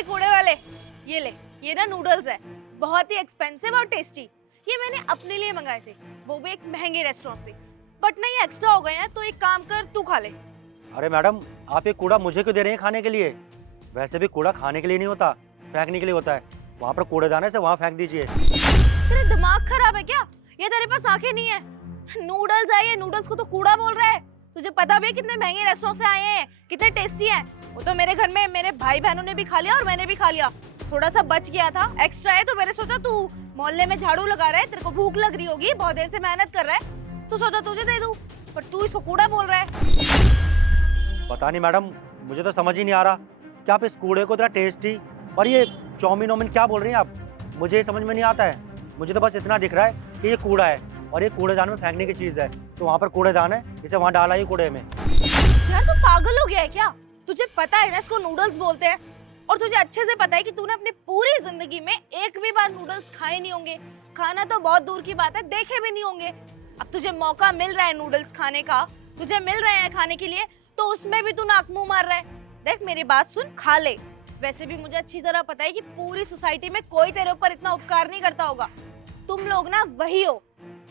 ओए कूड़े वाले, ये ले, ये ना नूडल्स है, बहुत ही एक्सपेंसिव और टेस्टी। ये मैंने अपने लिए मंगाए थे, वो भी एक महंगे रेस्टोरेंट से। बट ना ये एक्स्ट्रा हो गए हैं, तो एक काम कर, तू खा ले। अरे मैडम, आप ये कूड़ा मुझे क्यों दे रही हैं खाने के लिए? वैसे भी कूड़ा खाने के लिए नहीं होता, फेंकने के लिए होता है। वहाँ पर कूड़ेदान है, से वहाँ फेंक दीजिए। तेरा दिमाग खराब है क्या? ये तेरे पास आंखें नहीं है? नूडल्स है, ये नूडल्स को तो कूड़ा बोल रहा है। तुझे पता भी है कितने महंगे रेस्टोरेंट से आए हैं, कितने टेस्टी हैं। वो तो मेरे घर में मेरे भाई बहनों ने भी खा लिया और मैंने भी खा लिया। थोड़ा सा बच गया था, एक्स्ट्रा है, तो मैंने सोचा तू मोहल्ले में झाड़ू लगा रहा है, तेरे को भूख लग रही होगी, बहुत देर से मेहनत कर रहा है, तो सोचा तुझे दे दूं, पर तू इसको कूड़ा बोल रहा है। पता नहीं मैडम, मुझे तो समझ ही नहीं आ रहा कि आप इस कूड़े को इतना टेस्टी और ये चाउमीन वाउमीन क्या बोल रही हैं आप? मुझे ये समझ में नहीं आता है। मुझे तो बस इतना दिख रहा है कि ये कूड़ा है और ये कूड़ेदान में फेंकने की चीज़ है, तो वहाँ पर कूड़ेदान है, इसे वहाँ डाला ही कूड़े में। यार तू पागल हो गया है क्या? तुझे पता है ना इसको नूडल्स बोलते हैं, और तुझे अच्छे से पता है कि तूने अपनी पूरी जिंदगी में एक भी बार नूडल्स खाए नहीं होंगे। खाना तो बहुत दूर की बात है, देखे भी नहीं होंगे। अब तुझे मौका मिल रहा है नूडल्स खाने का, तुझे मिल रहे हैं खाने के लिए, तो उसमें भी तू नाक मुंह मार रहा है। देख मेरी बात सुन, खा ले। वैसे भी मुझे अच्छी तरह पता है कि पूरी सोसाइटी में कोई तेरे ऊपर इतना उपकार नहीं करता होगा। तुम लोग ना वही हो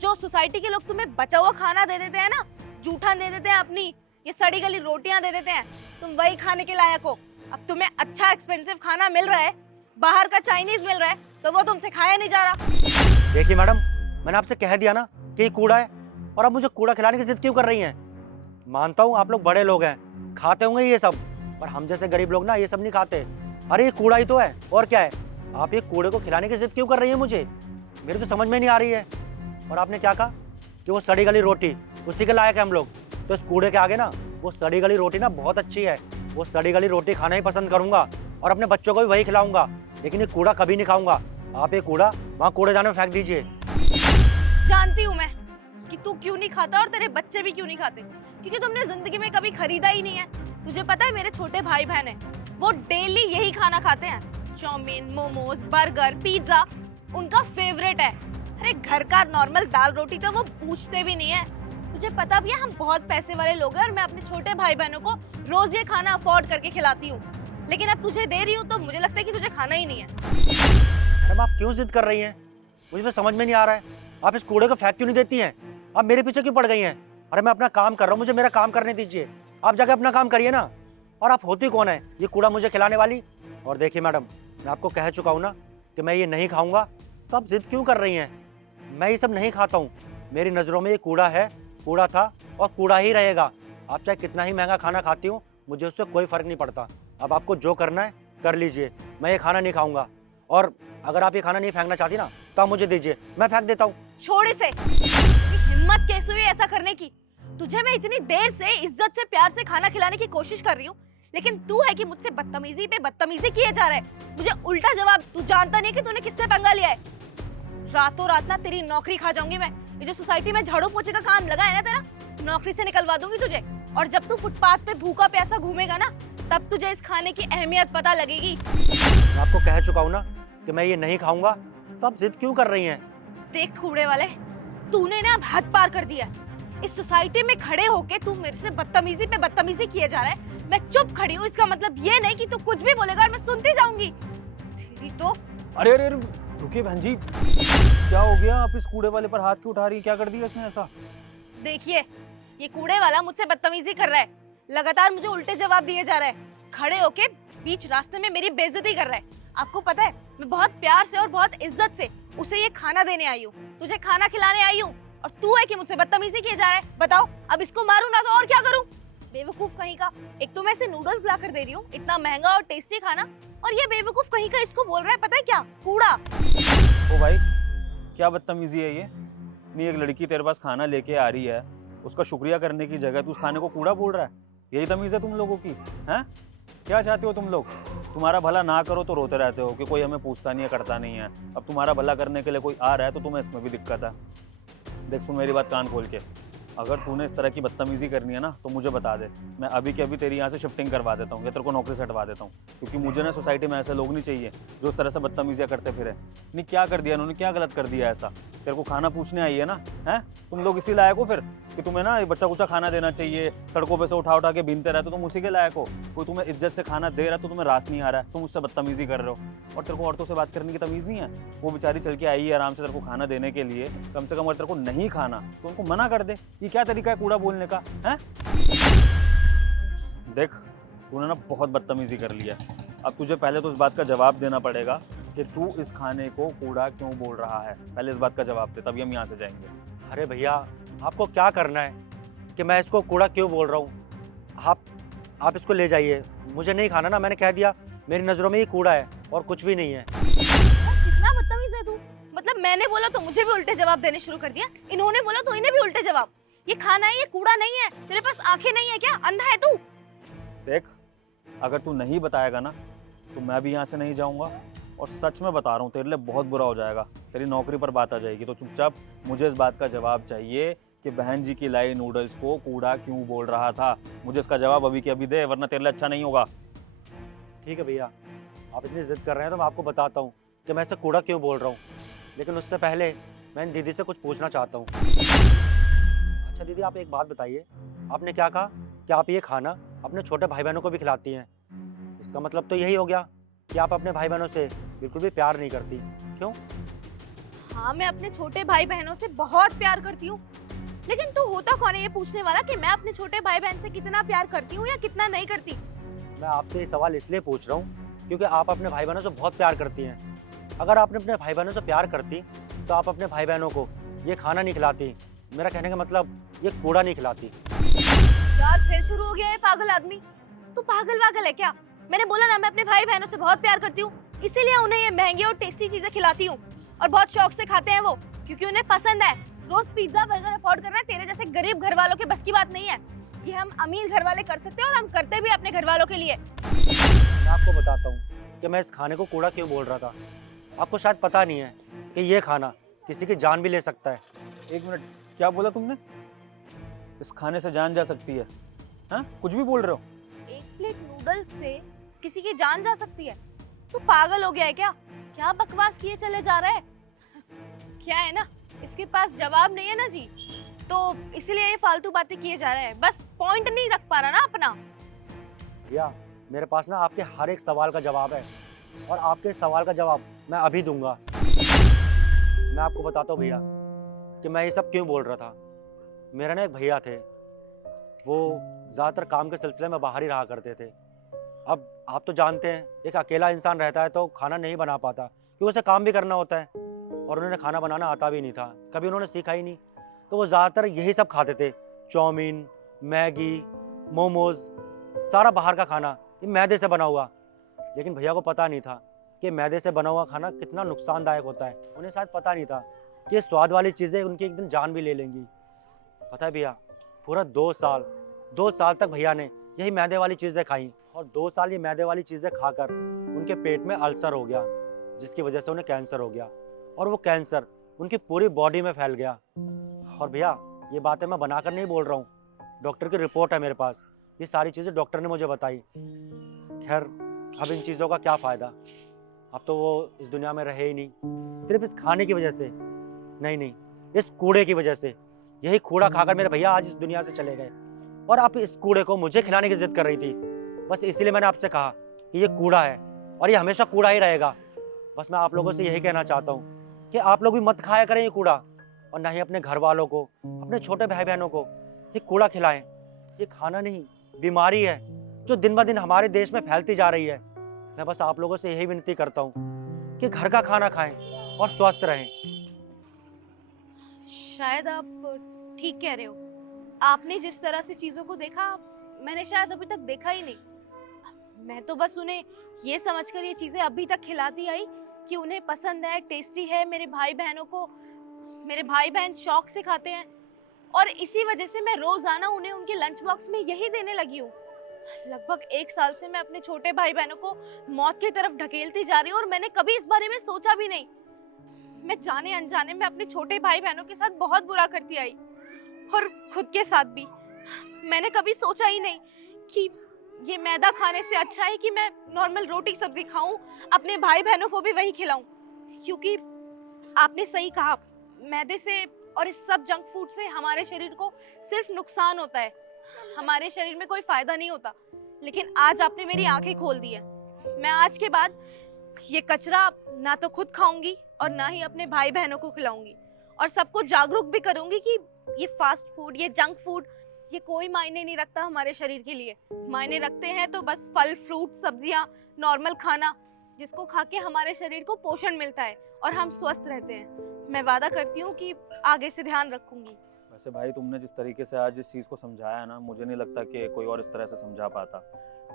जो सोसाइटी के लोग तुम्हें बचा हुआ खाना दे देते हैं ना, जूठन दे देते हैं, अपनी ये सड़ी गली रोटियां दे देते हैं, तुम वही खाने के लायक हो। अब तुम्हें अच्छा एक्सपेंसिव खाना मिल रहा है, बाहर का चाइनीज मिल रहा है, तो वो तुमसे खाया नहीं जा रहा। देखिए मैडम, मैंने आपसे कह दिया ना कि ये कूड़ा है, और आप मुझे कूड़ा खिलाने की जिद क्यों कर रही हैं? मानता हूँ आप लोग बड़े लोग हैं, खाते होंगे ये सब, पर हम जैसे गरीब लोग ना ये सब नहीं खाते। अरे ये कूड़ा ही तो है, और क्या है? आप ये कूड़े को खिलाने की जिद क्यों कर रही है मुझे? मेरे तो समझ में नहीं आ रही है। और आपने क्या कहा कि वो सड़ी गली रोटी उसी के लायक है हम लोग, तो इस कूड़े के आगे ना वो सड़ी गली रोटी ना बहुत अच्छी है। वो सड़ी गली रोटी खाना ही पसंद करूंगा और अपने बच्चों को भी वही खिलाऊंगा, लेकिन ये कूड़ा कभी नहीं खाऊंगा। आप ये कूड़ा वहाँ कूड़ेदान में फेंक दीजिए। जानती हूँ मैं कि तू क्यों नहीं खाता और तेरे बच्चे भी क्यों नहीं खाते, क्योंकि तुमने जिंदगी में कभी खरीदा ही नहीं है। तुझे पता है मेरे छोटे भाई बहन है, वो डेली यही खाना खाते हैं, चाउमीन, मोमोज, बर्गर, पिज्जा उनका फेवरेट है। अरे घर का नॉर्मल दाल रोटी तो वो पूछते भी नहीं है। तुझे पता भी है हम बहुत पैसे वाले लोग हैं और मैं अपने छोटे भाई बहनों को रोज ये खाना अफोर्ड करके खिलाती हूँ, लेकिन अब तुझे दे रही हूँ तो मुझे लगता है कि तुझे खाना ही नहीं है। मैडम आप क्यों जिद कर रही हैं? मुझे तो समझ में नहीं आ रहा है, आप इस कूड़े को फेंक क्यों नहीं देती हैं? आप मेरे पीछे क्यों पड़ गई हैं? अरे मैं अपना काम कर रहा हूँ, मुझे मेरा काम करने दीजिए। आप जाके अपना काम करिए ना। और आप होती कौन है ये कूड़ा मुझे खिलाने वाली? और देखिए मैडम, मैं आपको कह चुका हूँ ना कि मैं ये नहीं खाऊंगा, तो आप जिद क्यों कर रही हैं? मैं ये सब नहीं खाता हूँ। मेरी नज़रों में ये कूड़ा है, कूड़ा था और कूड़ा ही रहेगा। आप चाहे कितना ही महंगा खाना खाती हूँ, मुझे उससे कोई फ़र्क नहीं पड़ता। अब आपको जो करना है कर लीजिए, मैं ये खाना नहीं खाऊंगा। और अगर आप ये खाना नहीं फेंकना चाहती ना तो आप मुझे दीजिए, मैं फेंक देता हूँ। छोड़ इसे। हिम्मत कैसे हुई ऐसा करने की? तुझे मैं इतनी देर से इज्जत से प्यार से खाना खिलाने की कोशिश कर रही हूँ, लेकिन तू है कि मुझसे बदतमीजी पे बदतमीजी किए जा रहा है। मुझे उल्टा जवाब, तू जानता नहीं कि तूने किससे पंगा लिया है। रातों रात ना तेरी नौकरी खा जाऊंगी मैं। ये जो सोसाइटी में झाड़ू पोछे का काम लगा है ना तेरा, नौकरी से निकलवा दूंगी तुझे। और जब तू फुटपाथ पे भूखा प्यासा घूमेगा ना, तब तुझे इस खाने की अहमियत पता लगेगी। मैं आपको कह चुका हूँ ना कि मैं ये नहीं खाऊंगा, तो आप जिद क्यों कर रही हैं? देख कूड़े वाले, तूने ना अब हद पार कर दिया है। इस सोसाइटी में खड़े होके तू मेरे से बदतमीजी पे बदतमीजी किए जा रहा है। मैं चुप खड़ी हूँ, इसका मतलब ये नहीं कि तू कुछ भी बोलेगा और मैं सुनती जाऊंगी। तेरी तो। अरे अरे अरे, रुकिए बहन जी, क्या हो गया? आप इस कूड़े वाले पर हाथ क्यों उठा रही है? क्या कर दिया इसने ऐसा? देखिए, ये कूड़े वाला मुझसे बदतमीजी कर रहा है, लगातार मुझे उल्टे जवाब दिए जा रहा है, खड़े होके बीच रास्ते में मेरी बेइज्जती कर रहा है। आपको पता है मैं बहुत प्यार से और बहुत इज्जत से उसे ये खाना देने आई हूँ, तुझे खाना खिलाने आई हूँ, और तू है कि मुझसे बदतमीजी किए जा रहा है। बताओ अब इसको मारूं ना तो और क्या करूं? बेवकूफ कहीं का। एक तो मैं इसे नूडल्स ला कर दे रही हूँ, इतना महंगा और टेस्टी खाना, और ये बेवकूफ कहीं का इसको बोल रहा है पता है क्या? कूड़ा। ओ भाई, क्या बदतमीजी है ये? नहीं, एक लड़की तेरे पास खाना लेके आ रही है, उसका शुक्रिया करने की जगह तू उस खाने को कूड़ा बोल रहा है? यही तमीज़ है तुम लोगों की? हैं? क्या चाहते हो तुम लोग? तुम्हारा भला ना करो तो रोते रहते हो कि कोई हमें पूछता नहीं है, करता नहीं है। अब तुम्हारा भला करने के लिए कोई आ रहा है तो तुम्हें इसमें भी दिक्कत है। देख सुन मेरी बात कान खोल के, अगर तूने इस तरह की बदतमीजी करनी है ना तो मुझे बता दे, मैं अभी के अभी तेरी यहाँ से शिफ्टिंग करवा देता हूँ या तेरे को नौकरी से हटवा देता हूँ, क्योंकि मुझे ना सोसाइटी में ऐसे लोग नहीं चाहिए जो इस तरह से बदतमीजियाँ करते फिरे। नहीं, क्या कर दिया इन्होंने? क्या गलत कर दिया ऐसा? तेरे को खाना पूछने आई है ना? हैं? तुम लोग इसी लायक हो फिर? कि तुम्हें ना ये बच्चा कुचा खाना देना चाहिए, सड़कों पे से उठा उठा के बीनते रहते हो, तुम उसी के लायक हो। कोई तुम्हें इज्जत से खाना दे रहा है तो तुम्हें रास नहीं आ रहा है, तुम उससे बदतमीजी कर रहे हो। और तेरे को औरतों से बात करने की तमीज़ नहीं है। वो बेचारी चल के आई है आराम से तेरे को खाना देने के लिए, कम से कम अगर तेरे को नहीं खाना तो उनको मना कर दे। ये क्या तरीका है कूड़ा बोलने का, है? देख, तूने ना बहुत बदतमीजी कर लिया। अब तुझे पहले तो इस बात का जवाब देना पड़ेगा कि तू इस खाने को कूड़ा क्यों बोल रहा है। पहले इस बात का जवाब दे, तभी हम यहाँ से जाएंगे। अरे भैया, आपको क्या करना है कि मैं इसको कूड़ा क्यों बोल रहा हूँ? आप इसको ले जाइए, मुझे नहीं खाना ना। मैंने कह दिया, मेरी नज़रों में ये कूड़ा है और कुछ भी नहीं है। कितना बदतमीज है तू। मतलब मैंने बोला तो मुझे भी उल्टे जवाब देने शुरू कर दिया, इन्होंने बोला तो इन्हें भी उल्टे जवाब। ये खाना है, ये कूड़ा नहीं है। तेरे पास आंखें नहीं है क्या? अंधा है तू? देख, अगर तू नहीं बताएगा ना तो मैं भी यहाँ से नहीं जाऊँगा। और सच में बता रहा हूँ, तेरे लिए बहुत बुरा हो जाएगा, तेरी नौकरी पर बात आ जाएगी। तो चुपचाप मुझे इस बात का जवाब चाहिए कि बहन जी की लाई नूडल्स को कूड़ा क्यों बोल रहा था। मुझे इसका जवाब अभी के अभी दे, वरना तेरे लिए अच्छा नहीं होगा। ठीक है भैया, आप इतनी जिद कर रहे हैं तो मैं आपको बताता हूँ कि मैं इसे कूड़ा क्यों बोल रहा हूँ। लेकिन उससे पहले मैं इन दीदी से कुछ पूछना चाहता हूँ। अच्छा दीदी, आप एक बात बताइए, आपने क्या कहा कि आप ये खाना अपने छोटे भाई बहनों को भी खिलाती हैं? इसका मतलब तो यही हो गया कि आप अपने भाई बहनों से बिल्कुल भी प्यार नहीं करती। क्यों? हाँ, मैं अपने छोटे भाई बहनों से बहुत प्यार करती हूँ। लेकिन तू होता कौन है ये पूछने वाला कि मैं अपने छोटे भाई बहन से कितना प्यार करती हूँ या कितना नहीं करती? मैं आपसे ये सवाल इसलिए पूछ रहा हूँ क्योंकि आप अपने भाई बहनों से बहुत प्यार करती हैं। अगर आपने अपने भाई बहनों से प्यार करती तो आप अपने भाई बहनों को ये खाना नहीं खिलाती। मेरा कहने का मतलब ये कूड़ा नहीं खिलाती। यार फिर शुरू हो गया है पागल आदमी। तू पागल है क्या? मैंने बोला ना, मैं अपने भाई बहनों से बहुत प्यार करती हूँ, इसीलिए उन्हें ये महंगी और टेस्टी चीजें खिलाती हूँ। और बहुत शौक से खाते हैं वो, क्योंकि उन्हें पसंद है। रोज पिज्जा बर्गर अफोर्ड करना तेरे जैसे गरीब घर वालों के बस की बात नहीं है। ये हम अमीर घर वाले कर सकते हैं और हम करते भी अपने घर वालों के लिए। मैं आपको बताता हूँ कि मैं इस खाने को कूड़ा क्यों बोल रहा था। आपको शायद पता नहीं है कि ये खाना किसी की जान भी ले सकता है। एक मिनट, क्या बोला तुमने? इस खाने से जान जा सकती है? हाँ, कुछ भी बोल रहे हो। एक प्लेट नूडल्स से किसी की जान जा सकती है? तू पागल हो गया है क्या? क्या बकवास किए चले जा रहा है? क्या है ना, इसके पास जवाब नहीं है ना जी, तो इसलिए ये फालतू बातें किए जा रहे हैं। बस पॉइंट नहीं रख पा रहा ना अपना। भैया, मेरे पास ना आपके हर एक सवाल का जवाब है और आपके सवाल का जवाब मैं अभी दूंगा। मैं आपको बताता हूँ भैया कि मैं ये सब क्यों बोल रहा था। मेरा ना एक भैया थे, वो ज़्यादातर काम के सिलसिले में बाहर ही रहा करते थे। अब आप तो जानते हैं, एक अकेला इंसान रहता है तो खाना नहीं बना पाता, क्योंकि उसे काम भी करना होता है और उन्हें खाना बनाना आता भी नहीं था, कभी उन्होंने सीखा ही नहीं। तो वो ज़्यादातर यही सब खाते थे, चाउमीन, मैगी, मोमोज़, सारा बाहर का खाना, ये मैदे से बना हुआ। लेकिन भैया को पता नहीं था कि मैदे से बना हुआ खाना कितना नुकसानदायक होता है। उन्हें शायद पता नहीं था कि स्वाद वाली चीज़ें उनकी एक दिन जान भी ले लेंगी। पता है भैया, पूरा 2 साल तक भैया ने यही मैदे वाली चीज़ें खाई और 2 साल ये मैदे वाली चीज़ें खाकर उनके पेट में अल्सर हो गया, जिसकी वजह से उन्हें कैंसर हो गया और वो कैंसर उनकी पूरी बॉडी में फैल गया। और भैया, ये बातें मैं बनाकर नहीं बोल रहा हूँ, डॉक्टर की रिपोर्ट है मेरे पास, ये सारी चीज़ें डॉक्टर ने मुझे बताई। खैर, अब इन चीज़ों का क्या फ़ायदा, अब तो वो इस दुनिया में रहे ही नहीं, सिर्फ इस खाने की वजह से नहीं, इस कूड़े की वजह से। यही कूड़ा खाकर मेरे भैया आज इस दुनिया से चले गए और आप इस कूड़े को मुझे खिलाने की जिद कर रही थी। बस इसीलिए मैंने आपसे कहा कि ये कूड़ा है और ये हमेशा कूड़ा ही रहेगा। बस मैं आप लोगों से यही कहना चाहता हूँ कि आप लोग भी मत खाया करें ये कूड़ा, और ना ही अपने घर वालों को, अपने छोटे भाई बहनों को ये कूड़ा खिलाएं। ये खाना नहीं, बीमारी है जो दिन ब दिन हमारे देश में फैलती जा रही है। मैं बस आप लोगों से यही विनती करता हूँ कि घर का खाना खाएं और स्वस्थ रहें। शायद आप ठीक कह रहे हो। आपने जिस तरह से चीजों को देखा, मैंने शायद अभी तक देखा ही नहीं। मैं तो बस उन्हें ये समझकर ये चीजें अभी तक खिलाती आई कि उन्हें पसंद है, टेस्टी है। मेरे भाई बहन शौक से खाते हैं और इसी वजह से मैं रोजाना उन्हें उनके लंच बॉक्स में यही देने लगी हूँ। लगभग 1 साल से मैं अपने छोटे भाई बहनों को मौत की तरफ ढकेलती जा रही हूँ और मैंने कभी इस बारे में सोचा भी नहीं। मैं जाने अनजाने में अपने छोटे भाई बहनों के साथ बहुत बुरा करती आई और खुद के साथ भी। मैंने कभी सोचा ही नहीं कि ये मैदा खाने से अच्छा है कि मैं नॉर्मल रोटी सब्जी खाऊं, अपने भाई बहनों को भी वही खिलाऊं। क्योंकि आपने सही कहा, मैदे से और इस सब जंक फूड से हमारे शरीर को सिर्फ नुकसान होता है, हमारे शरीर में कोई फायदा नहीं होता। लेकिन आज आपने मेरी आंखें खोल दी है। मैं आज के बाद ये कचरा ना तो खुद खाऊंगी और ना ही अपने भाई बहनों को खिलाऊंगी, और सबको जागरूक भी करूंगी कि ये फास्ट फूड, ये जंक फूड, ये कोई मायने नहीं रखता हमारे शरीर के लिए। मायने रखते हैं तो बस फल, फ्रूट, सब्जियां, नॉर्मल खाना, जिसको खा के हमारे शरीर को पोषण मिलता है और हम स्वस्थ रहते हैं। मैं वादा करती हूँ कि आगे से ध्यान रखूंगी। वैसे भाई तुमने जिस तरीके से आज इस चीज़ को समझाया ना, मुझे नहीं लगता कि कोई और इस तरह से समझा पाता।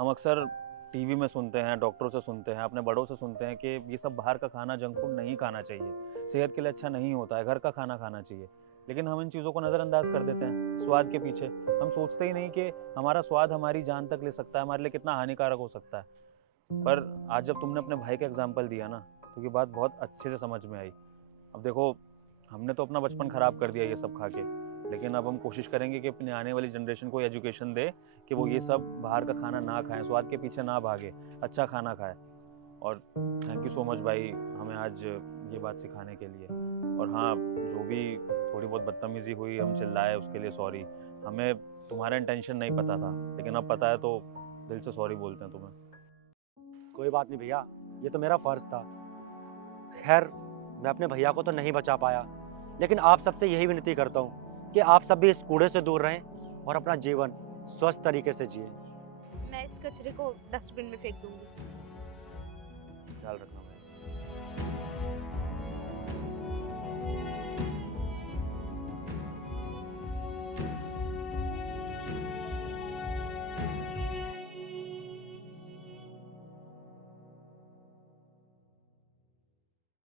हम अक्सर टीवी में सुनते हैं, डॉक्टरों से सुनते हैं, अपने बड़ों से सुनते हैं कि ये सब बाहर का खाना, जंक फूड नहीं खाना चाहिए, सेहत के लिए अच्छा नहीं होता है, घर का खाना खाना चाहिए। लेकिन हम इन चीज़ों को नज़रअंदाज कर देते हैं स्वाद के पीछे। हम सोचते ही नहीं कि हमारा स्वाद हमारी जान तक ले सकता है, हमारे लिए कितना हानिकारक हो सकता है। पर आज जब तुमने अपने भाई का एग्जाम्पल दिया ना, तो ये बात बहुत अच्छे से समझ में आई। अब देखो, हमने तो अपना बचपन ख़राब कर दिया ये सब खा के, लेकिन अब हम कोशिश करेंगे कि अपनी आने वाली जनरेशन को एजुकेशन दे कि वो ये सब बाहर का खाना ना खाएं, स्वाद के पीछे ना भागे, अच्छा खाना खाएं। और थैंक यू सो मच भाई, हमें आज ये बात सिखाने के लिए। और हाँ, जो भी थोड़ी बहुत बदतमीज़ी हुई, हम चिल्लाए, उसके लिए सॉरी। हमें तुम्हारा इंटेंशन नहीं पता था, लेकिन अब पता है तो दिल से सॉरी बोलते हैं तुम्हें। कोई बात नहीं भैया, ये तो मेरा फ़र्ज़ था। खैर, मैं अपने भैया को तो नहीं बचा पाया, लेकिन आप सबसे यही विनती करता हूँ कि आप सब भी इस कूड़े से दूर रहें और अपना जीवन स्वस्थ तरीके से जिए। मैं इस कचरे को डस्टबिन में फेंक दूंगी। ख्याल रखना।